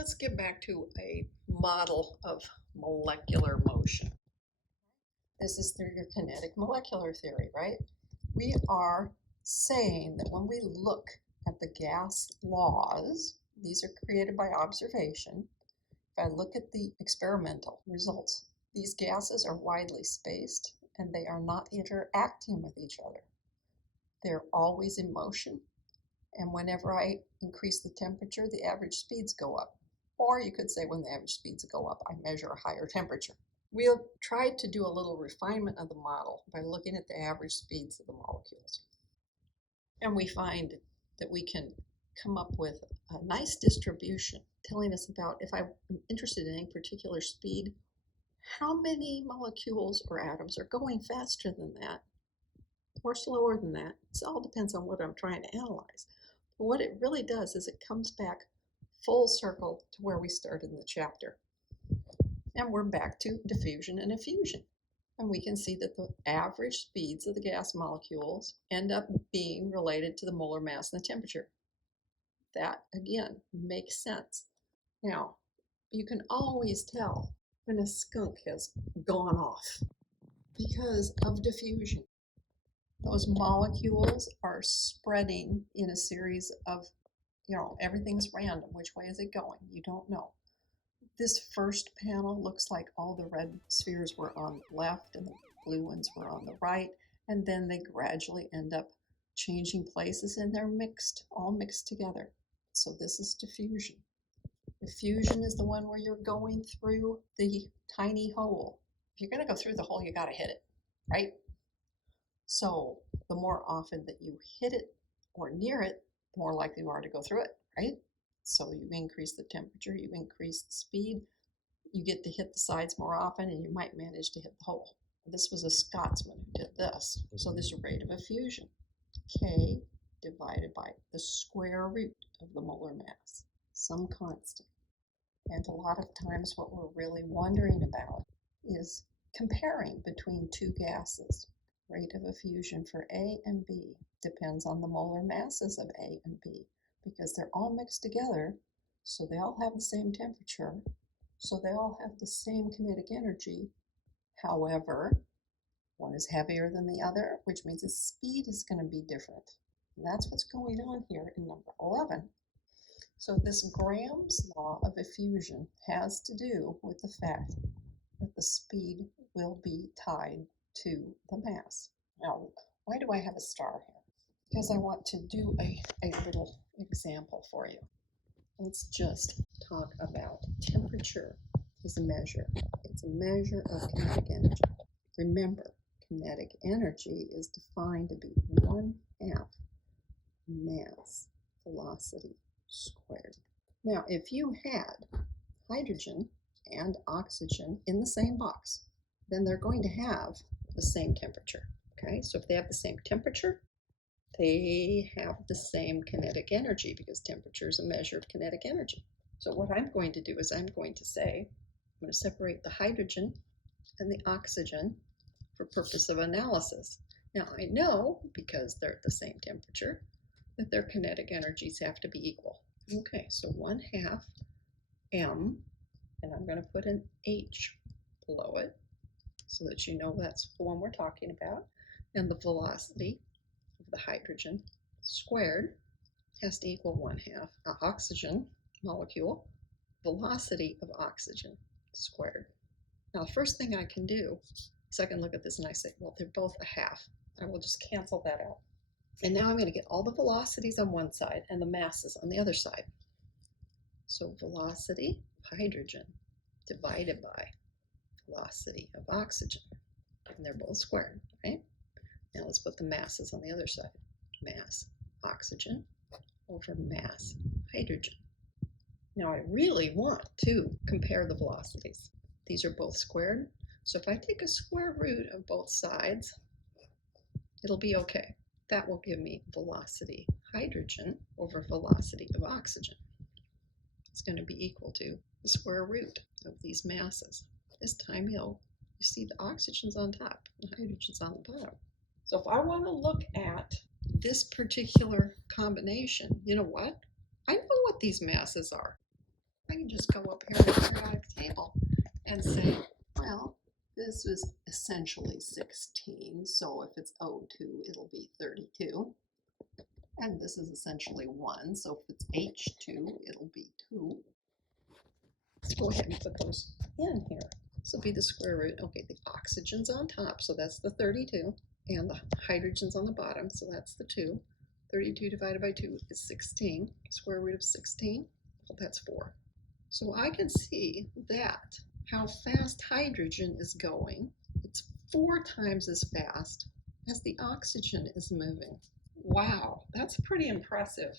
Let's get back to a model of molecular motion. This is through your kinetic molecular theory, right? We are saying that when we look at the gas laws, these are created by observation. If I look at the experimental results, these gases are widely spaced and they are not interacting with each other. They're always in motion, and whenever I increase the temperature, the average speeds go up. Or you could say when the average speeds go up, I measure a higher temperature. We'll try to do a little refinement of the model by looking at the average speeds of the molecules. And we find that we can come up with a nice distribution telling us about, if I'm interested in any particular speed, how many molecules or atoms are going faster than that or slower than that. It all depends on what I'm trying to analyze. But what it really does is it comes back full circle to where we started in the chapter. And we're back to diffusion and effusion. And we can see that the average speeds of the gas molecules end up being related to the molar mass and the temperature. That, again, makes sense. Now, you can always tell when a skunk has gone off because of diffusion. Those molecules are spreading in a series of, everything's random. Which way is it going? You don't know. This first panel looks like all the red spheres were on the left and the blue ones were on the right, and then they gradually end up changing places and they're mixed, all mixed together. So this is diffusion. Diffusion is the one where you're going through the tiny hole. If you're going to go through the hole, you got to hit it, right? So the more often that you hit it or near it, the more likely you are to go through it, right? So you increase the temperature, you increase the speed, you get to hit the sides more often, and you might manage to hit the hole. This was a Scotsman who did this. So this rate of effusion, K divided by the square root of the molar mass, some constant. And a lot of times what we're really wondering about is comparing between two gases. Rate of effusion for A and B depends on the molar masses of A and B, because they're all mixed together, so they all have the same temperature, so they all have the same kinetic energy. However, one is heavier than the other, which means its speed is going to be different. And that's what's going on here in number 11. So this Graham's law of effusion has to do with the fact that the speed will be tied to the mass. Now, why do I have a star here? Because I want to do a little example for you. Let's just talk about temperature as a measure. It's a measure of kinetic energy. Remember, kinetic energy is defined to be 1/2 mass velocity squared. Now, if you had hydrogen and oxygen in the same box, then they're going to have the same temperature. Okay, so if they have the same temperature, they have the same kinetic energy, because temperature is a measure of kinetic energy. So what I'm going to do is I'm going to separate the hydrogen and the oxygen for purpose of analysis. Now I know, because they're at the same temperature, that their kinetic energies have to be equal. Okay, so 1/2 m, and I'm going to put an h below it so that you know that's the one we're talking about. And the velocity of the hydrogen squared has to equal 1/2 oxygen molecule velocity of oxygen squared. Now, the first thing I can do is I can look at this and I say, well, they're both 1/2. I will just cancel that out. And now I'm going to get all the velocities on one side and the masses on the other side. So velocity of hydrogen divided by velocity of oxygen. And they're both squared, right? Now let's put the masses on the other side. Mass oxygen over mass hydrogen. Now I really want to compare the velocities. These are both squared, so if I take a square root of both sides, it'll be okay. That will give me velocity hydrogen over velocity of oxygen. It's going to be equal to the square root of these masses. This time you see the oxygen's on top, the hydrogen's on the bottom. So if I want to look at this particular combination, you know what? I know what these masses are. I can just go up here in the periodic table and say, well, this was essentially 16, so if it's O2, it'll be 32. And this is essentially 1, so if it's H2, it'll be 2. Let's go ahead and put those in here. This will be the square root. Okay, the oxygen's on top, so that's the 32, and the hydrogen's on the bottom, so that's the 2. 32 divided by 2 is 16. Square root of 16, well, that's 4. So I can see that how fast hydrogen is going, it's 4 times as fast as the oxygen is moving. Wow, that's pretty impressive.